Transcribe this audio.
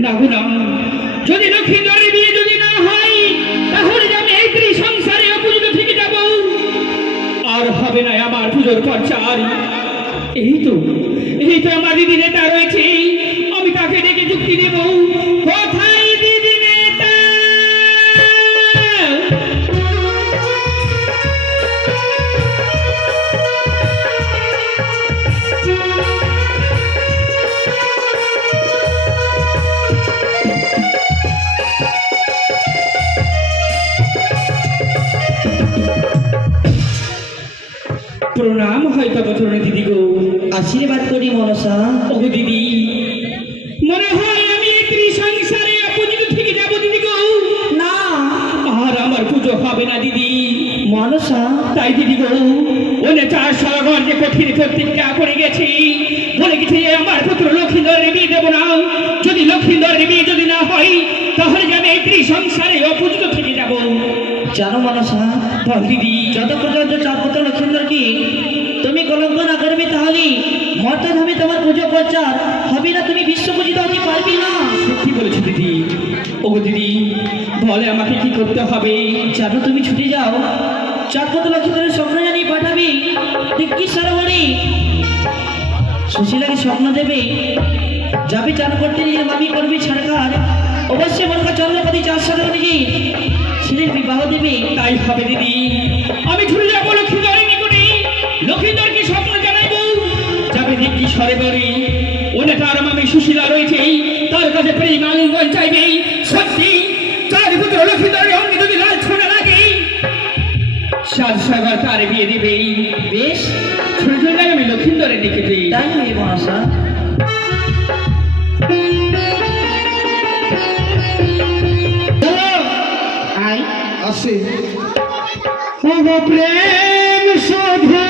না গো না, যদি লক্ষ্মীধরের বিয়ে যদি না হয় তাহলে আমি এই সংসারে অপূজিত থেকে যাব, আর হবে না আমার পুজোর প্রচার। এই তো আমার দিদি নেতা রয়েছে, আমি তাকে ডেকে যুক্তি দেব। কোথায় দিদি নেতা? প্রণাম হয় তব তরুণী দিদি গো। আশীর্বাদ করি মনসা। ও দিদি, মনে হয় আমি এই সংসারে অপূজিত থেকে যাব দিদি গো। না, আর আমার পুজো হবে না দিদি। মনসা, তাই দিদি গো, ও নেতা সরগর যে কঠিন প্রতিজ্ঞা করে গেছি, বলে গেছে আমার পুত্র লক্ষ্মীধরের বিয়ে দেব না। যদি লক্ষ্মীধরের বিয়ে যদি না হয় তাহলে আমি এই সংসারে অপূজিত থেকে যাব। জানো মনসা, বল দিদি। যত পর্যন্ত চারপুত্র লক্ষ্মীন্দর কি তুমি কলঙ্ক না করবে তাহলে মর্তধামে তোমার পুজো প্রচার হবে না, তুমি বিশ্ব পূজিত হতে পারবি না। সত্যি বলেছো দিদি। ও দিদি, বলে আমাকে কি করতে হবে? জানো, তুমি ছুটে যাও, চারপুত্র লক্ষ্মীন্দরের স্বপ্ন জানিয়ে পাঠাবি দিগ্গি সরোবরে। সুশীলাকে স্বপ্ন দেবে, যাবে চান করতে, নিজের মামি করবি সরকার, অবশ্যই মনকা চন্দ্রপতি চার সাথে নিজে ছেলের বিবাহ দেবে। তাই হবে দিদি, আমি ছুটে যাবো লক্ষ্মীধরের নিকটে, লক্ষ্মীধরকে স্বপ্ন জানাইবো। যাবে দিগ্গি সরোবরে, ও নেতার মামি সুশীলা রয়েছে, তার কাছে প্রেম আলিঙ্গন চাইবে। সত্যি তার পুত্র লক্ষ্মীধরের অঙ্গে যদি লাল ছোঁয়া লাগে, সাজ সাগর তার বিয়ে দেবে। বেশ, ছুটে চলে যাই আমি লক্ষ্মীধরের নিকটে। তাই হয় মনসা। আই আসে প্রেম শুধু